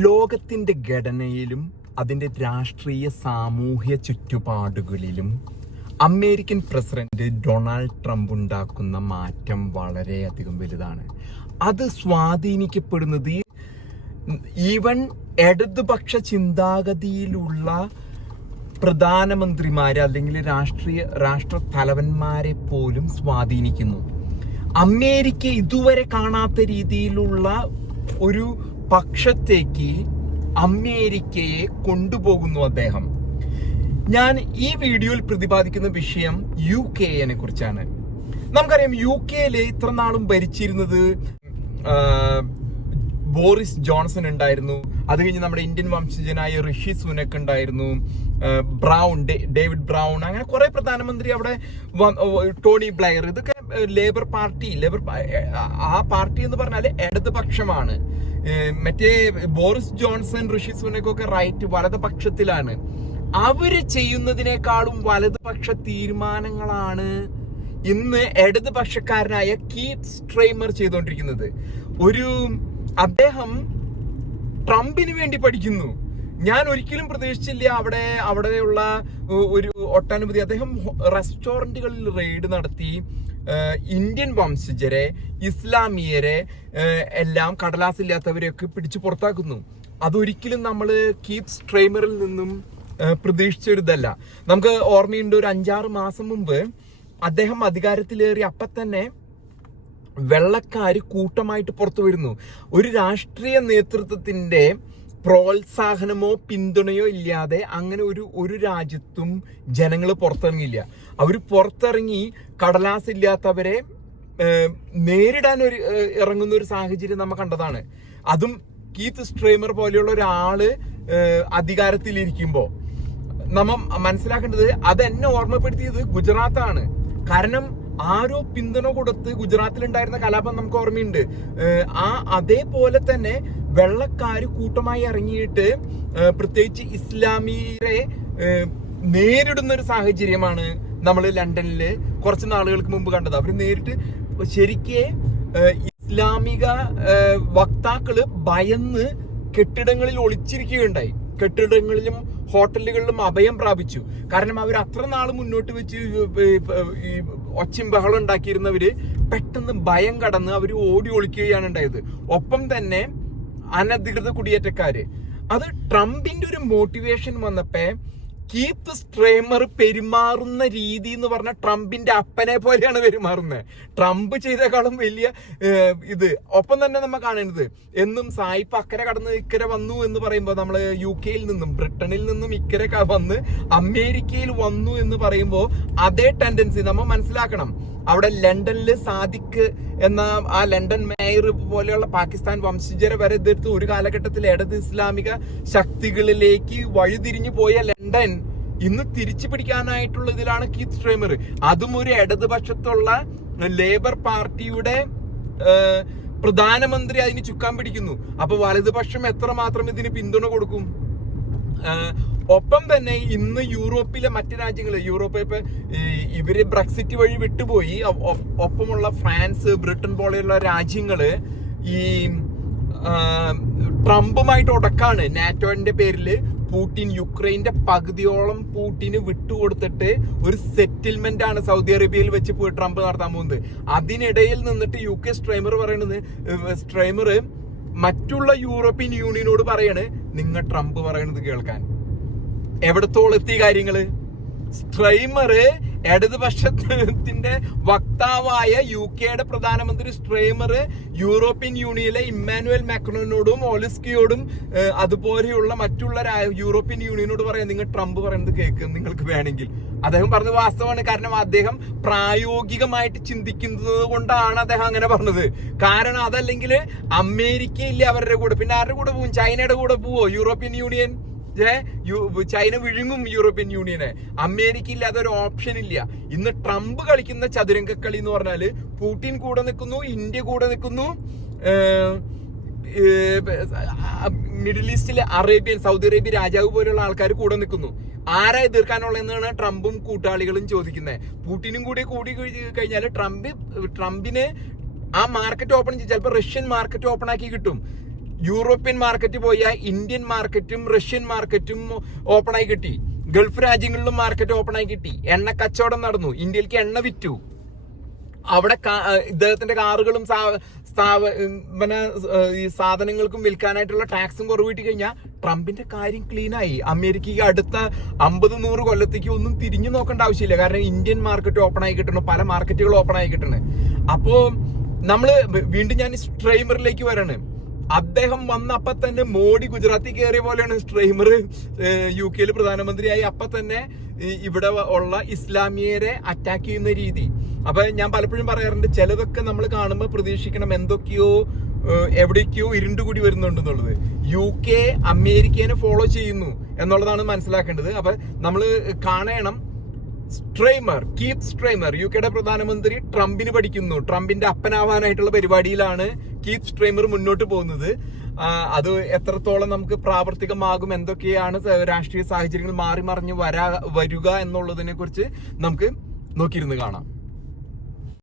ലോകത്തിന്റെ ഘടനയിലും അതിന്റെ രാഷ്ട്രീയ സാമൂഹ്യ ചുറ്റുപാടുകളിലും അമേരിക്കൻ പ്രസിഡന്റ് ഡൊണാൾഡ് ട്രംപ് ഉണ്ടാക്കുന്ന മാറ്റം വളരെയധികം വലുതാണ്. അത് സ്വാധീനിക്കപ്പെടുന്നത് ഈവൻ ഇടതുപക്ഷ ചിന്താഗതിയിലുള്ള പ്രധാനമന്ത്രിമാരെ അല്ലെങ്കിൽ രാഷ്ട്രീയ രാഷ്ട്ര തലവന്മാരെ പോലും സ്വാധീനിക്കുന്നു. അമേരിക്ക ഇതുവരെ കാണാത്ത രീതിയിലുള്ള ഒരു പക്ഷത്തേക്ക് അമേരിക്കയെ കൊണ്ടുപോകുന്നു അദ്ദേഹം. ഞാൻ ഈ വീഡിയോയിൽ പ്രതിപാദിക്കുന്ന വിഷയം യു കെയെ കുറിച്ചാണ്. നമുക്കറിയാം യു കെയിലെ ഇത്ര നാളും ഭരിച്ചിരുന്നത് ബോറിസ് ജോൺസൺ ഉണ്ടായിരുന്നു. അത് കഴിഞ്ഞ് നമ്മുടെ ഇന്ത്യൻ വംശജനായ ഋഷി സുനക് ഉണ്ടായിരുന്നു. ബ്രൗൺ ഡേവിഡ് ബ്രൗൺ അങ്ങനെ കുറെ പ്രധാനമന്ത്രി അവിടെ ടോണി ബ്ലെയർ ഇതൊക്കെ ലേബർ പാർട്ടി ലേബർ ആ പാർട്ടി എന്ന് പറഞ്ഞാൽ ഇടതുപക്ഷമാണ്. മറ്റേ ബോറിസ് ജോൺസൺ ഋഷി സുനക്കൊക്കെ റൈറ്റ് വലതുപക്ഷത്തിലാണ്. അവർ ചെയ്യുന്നതിനേക്കാളും വലതുപക്ഷ തീരുമാനങ്ങളാണ് ഇന്ന് ഇടതുപക്ഷക്കാരനായ കീത്ത് സ്ട്രൈമർ ചെയ്തുകൊണ്ടിരിക്കുന്നത് ഒരു അദ്ദേഹം ട്രംപിന് വേണ്ടി പഠിക്കുന്നു. ഞാൻ ഒരിക്കലും പ്രതീക്ഷിച്ചില്ല അവിടെ അവിടെയുള്ള ഒരു ഒട്ടനവധി അദ്ദേഹം റെസ്റ്റോറന്റുകളിൽ റെയ്ഡ് നടത്തി ഇന്ത്യൻ വംശജരെ ഇസ്ലാമിയരെ എല്ലാം കടലാസില്ലാത്തവരെയൊക്കെ പിടിച്ചു പുറത്താക്കുന്നു. അതൊരിക്കലും നമ്മൾ കീപ് സ്ട്രെയിമറിൽ നിന്നും പ്രതീക്ഷിച്ചൊരിതല്ല. നമുക്ക് ഓർമ്മയുണ്ട് ഒരു അഞ്ചാറ് മാസം മുമ്പ് അദ്ദേഹം അധികാരത്തിലേറി അപ്പം തന്നെ വെള്ളക്കാർ കൂട്ടമായിട്ട് പുറത്തു വരുന്നു. ഒരു രാഷ്ട്രീയ നേതൃത്വത്തിന്റെ പ്രോത്സാഹനമോ പിന്തുണയോ ഇല്ലാതെ അങ്ങനെ ഒരു ഒരു രാജ്യത്തും ജനങ്ങൾ പുറത്തിറങ്ങിയില്ല. അവർ പുറത്തിറങ്ങി കടലാസ് ഇല്ലാത്തവരെ നേരിടാൻ ഒരു ഇറങ്ങുന്ന ഒരു സാഹചര്യം നമ്മൾ കണ്ടതാണ്. അതും കീത്ത് സ്ട്രീമർ പോലെയുള്ള ഒരാൾ അധികാരത്തിലിരിക്കുമ്പോൾ അധികാരത്തിലിരിക്കുമ്പോ. നമ്മ മനസ്സിലാക്കേണ്ടത് അതെന്നെ ഓർമ്മപ്പെടുത്തിയത് ഗുജറാത്താണ്. കാരണം ആരോ പിന്തുണ കൊടുത്ത് ഗുജറാത്തിൽ ഉണ്ടായിരുന്ന കലാപം നമുക്ക് ഓർമ്മയുണ്ട്. ആ അതേപോലെ തന്നെ വെള്ളക്കാര് കൂട്ടമായി ഇറങ്ങിയിട്ട് പ്രത്യേകിച്ച് ഇസ്ലാമിയെ നേരിടുന്ന ഒരു സാഹചര്യമാണ് നമ്മൾ ലണ്ടനിൽ കുറച്ച് നാളുകൾക്ക് മുമ്പ് കണ്ടത്. അവർ നേരിട്ട് ശരിക്ക് ഇസ്ലാമിക വക്താക്കൾ ഭയന്ന് കെട്ടിടങ്ങളിൽ ഒളിച്ചിരിക്കുകയുണ്ടായി. കെട്ടിടങ്ങളിലും ഹോട്ടലുകളിലും അഭയം പ്രാപിച്ചു. കാരണം അവർ അത്ര നാൾ മുന്നോട്ട് വെച്ച് ഈ ഒച്ചയും ബഹളം ഉണ്ടാക്കിയിരുന്നവര് പെട്ടെന്ന് ഭയം കടന്ന് അവർ ഓടി ഒളിക്കുകയാണ് ഉണ്ടായത്. ഒപ്പം തന്നെ അനധികൃത കുടിയേറ്റക്കാര്. അത് ട്രംപിന്റെ ഒരു മോട്ടിവേഷൻ വന്നപ്പോ കീപ് സ്ട്രേമർ പെരുമാറുന്ന രീതി എന്ന് പറഞ്ഞാൽ ട്രംപിന്റെ അപ്പനെ പോലെയാണ് പെരുമാറുന്നത് ട്രംപ് ചെയ്തേക്കാളും വലിയ ഇത്. ഒപ്പം തന്നെ നമ്മൾ കാണുന്നത് എന്നും സായിപ്പ് അക്കരെ കടന്ന് ഇക്കരെ വന്നു എന്ന് പറയുമ്പോൾ നമ്മൾ യു കെയിൽ നിന്നും ബ്രിട്ടനിൽ നിന്നും ഇക്കരെ വന്ന് അമേരിക്കയിൽ വന്നു എന്ന് പറയുമ്പോൾ അതേ ടെൻഡൻസി നമ്മൾ മനസ്സിലാക്കണം. അവിടെ ലണ്ടനിൽ സാദിഖ് എന്ന ആ ലണ്ടൻ മേയർ പോലെയുള്ള പാകിസ്ഥാൻ വംശജരെ വരെ എതിർത്ത് ഒരു കാലഘട്ടത്തിൽ ഇടത് ഇസ്ലാമിക ശക്തികളിലേക്ക് വഴിതിരിഞ്ഞു പോയ ലണ്ടൻ ഇന്ന് തിരിച്ചു പിടിക്കാനായിട്ടുള്ള ഇതിലാണ് കീത്ത് സ്ട്രേമർ അതും ഒരു ഇടതുപക്ഷത്തുള്ള ലേബർ പാർട്ടിയുടെ പ്രധാനമന്ത്രി അതിന് ചുക്കാൻ പിടിക്കുന്നു. അപ്പൊ വലതുപക്ഷം എത്രമാത്രം ഇതിന് പിന്തുണ കൊടുക്കും? ഒപ്പം തന്നെ ഇന്ന് യൂറോപ്പിലെ മറ്റു രാജ്യങ്ങൾ യൂറോപ്പ് ഇപ്പൊ ഇവർ ബ്രക്സിറ്റ് വഴി വിട്ടുപോയി. ഒപ്പമുള്ള ഫ്രാൻസ് ബ്രിട്ടൻ പോലെയുള്ള രാജ്യങ്ങൾ ഈ ട്രംപുമായിട്ട് ഉടക്കാണ്. നാറ്റോന്റെ പേരിൽ പൂട്ടിൻ യുക്രൈന്റെ പകുതിയോളം പൂട്ടിന് വിട്ടുകൊടുത്തിട്ട് ഒരു സെറ്റിൽമെന്റ് ആണ് സൗദി അറേബ്യയിൽ വെച്ച് പോയി ട്രംപ് നടത്താൻ പോകുന്നത്. അതിനിടയിൽ നിന്നിട്ട് യു കെ സ്ട്രൈമർ പറയുന്നത് സ്ട്രൈമർ മറ്റുള്ള യൂറോപ്യൻ യൂണിയനോട് പറയാണ് നിങ്ങൾ ട്രംപ് പറയണത് കേൾക്കാൻ. എവിടത്തോളം എത്തി കാര്യങ്ങൾ? സ്ട്രൈമറ് ഇടതുപക്ഷത്തിന്റെ വക്താവായ യു കെയുടെ പ്രധാനമന്ത്രി സ്ട്രൈമർ യൂറോപ്യൻ യൂണിയനിലെ ഇമ്മാനുവൽ മാക്രോനോടും ഓലിസ്കിയോടും അതുപോലെയുള്ള മറ്റുള്ള യൂറോപ്യൻ യൂണിയനോട് പറയാം. നിങ്ങൾ ട്രംപ് പറയുന്നത് കേൾക്കും നിങ്ങൾക്ക് വേണമെങ്കിൽ. അദ്ദേഹം പറഞ്ഞത് വാസ്തവമാണ്. കാരണം അദ്ദേഹം പ്രായോഗികമായിട്ട് ചിന്തിക്കുന്നത് കൊണ്ടാണ് അദ്ദേഹം അങ്ങനെ പറഞ്ഞത്. കാരണം അതല്ലെങ്കിൽ അമേരിക്കയില്ലേ അവരുടെ കൂടെ. പിന്നെ ആരുടെ കൂടെ പോകും ചൈനയുടെ കൂടെ പോവോ? European Union? ചൈന വിഴുങ്ങും യൂറോപ്യൻ യൂണിയനെ. അമേരിക്ക ഇല്ലാതെ ഒരു ഓപ്ഷൻ ഇല്ല. ഇന്ന് ട്രംപ് കളിക്കുന്ന ചതുരംഗ കളി എന്ന് പറഞ്ഞാൽ പൂട്ടിൻ കൂടെ നിൽക്കുന്നു ഇന്ത്യ കൂടെ നിൽക്കുന്നു മിഡിൽ ഈസ്റ്റിലെ അറേബ്യൻ സൗദി അറേബ്യ രാജാവ് പോലുള്ള ആൾക്കാർ കൂടെ നിൽക്കുന്നു. ആരാ എതിർക്കാനുള്ളതെന്നാണ് ട്രംപും കൂട്ടാളികളും ചോദിക്കുന്നത്. പൂട്ടിനും കൂടി കൂടി കഴിഞ്ഞാൽ ട്രംപ് ട്രംപിന് ആ മാർക്കറ്റ് ഓപ്പൺ ചെയ്ത് ചിലപ്പോൾ റഷ്യൻ മാർക്കറ്റ് ഓപ്പൺ ആക്കി കിട്ടും. യൂറോപ്യൻ മാർക്കറ്റ് പോയ ഇന്ത്യൻ മാർക്കറ്റും റഷ്യൻ മാർക്കറ്റും ഓപ്പൺ ആയി കിട്ടി. ഗൾഫ് രാജ്യങ്ങളിലും മാർക്കറ്റ് ഓപ്പൺ ആയി കിട്ടി. എണ്ണ കച്ചവടം നടന്നു. ഇന്ത്യയിലേക്ക് എണ്ണ വിറ്റു. അവിടെ ഇദ്ദേഹത്തിന്റെ കാറുകളും പിന്നെ ഈ സാധനങ്ങൾക്കും വിൽക്കാനായിട്ടുള്ള ടാക്സും കുറവ് കിട്ടി കഴിഞ്ഞാൽ ട്രംപിന്റെ കാര്യം ക്ലീൻ ആയി. അമേരിക്കയ്ക്ക് അടുത്ത അമ്പത് നൂറ് കൊല്ലത്തേക്ക് ഒന്നും തിരിഞ്ഞു നോക്കേണ്ട ആവശ്യമില്ല. കാരണം ഇന്ത്യൻ മാർക്കറ്റ് ഓപ്പൺ ആയി കിട്ടണം. പല മാർക്കറ്റുകൾ ഓപ്പൺ ആയി കിട്ടണം. അപ്പോ നമ്മൾ വീണ്ടും ഞാൻ സ്ട്രൈമറിലേക്ക് വരാണ്. അദ്ദേഹം വന്ന അപ്പൊ തന്നെ മോഡി ഗുജറാത്തിൽ കയറിയ പോലെയാണ് സ്ട്രൈമർ യു കെയിൽ പ്രധാനമന്ത്രിയായി. അപ്പൊ തന്നെ ഇവിടെ ഉള്ള ഇസ്ലാമിയരെ അറ്റാക്ക് ചെയ്യുന്ന രീതി. അപ്പൊ ഞാൻ പലപ്പോഴും പറയാറുണ്ട് ചിലതൊക്കെ നമ്മൾ കാണുമ്പോൾ പ്രതീക്ഷിക്കണം എന്തൊക്കെയോ എവിടേക്കോ ഇരുണ്ടുകൂടി വരുന്നുണ്ടെന്നുള്ളത് യു കെ അമേരിക്കനെ ഫോളോ ചെയ്യുന്നു എന്നുള്ളതാണ് മനസ്സിലാക്കേണ്ടത്. അപ്പൊ നമ്മൾ കാണണം സ്ട്രൈമർ കീപ് സ്ട്രൈമർ യു കെയുടെ പ്രധാനമന്ത്രി ട്രംപിന് പഠിക്കുന്നു. ട്രംപിന്റെ അപ്പനാവാനായിട്ടുള്ള പരിപാടിയിലാണ് കീപ് സ്ട്രൈമർ മുന്നോട്ട് പോകുന്നത്. അത് എത്രത്തോളം നമുക്ക് പ്രാവർത്തികമാകും എന്തൊക്കെയാണ് രാഷ്ട്രീയ സാഹചര്യങ്ങൾ മാറി മറിഞ്ഞ് വരാ വരിക എന്നുള്ളതിനെ കുറിച്ച് നമുക്ക് നോക്കിയിരുന്ന് കാണാം.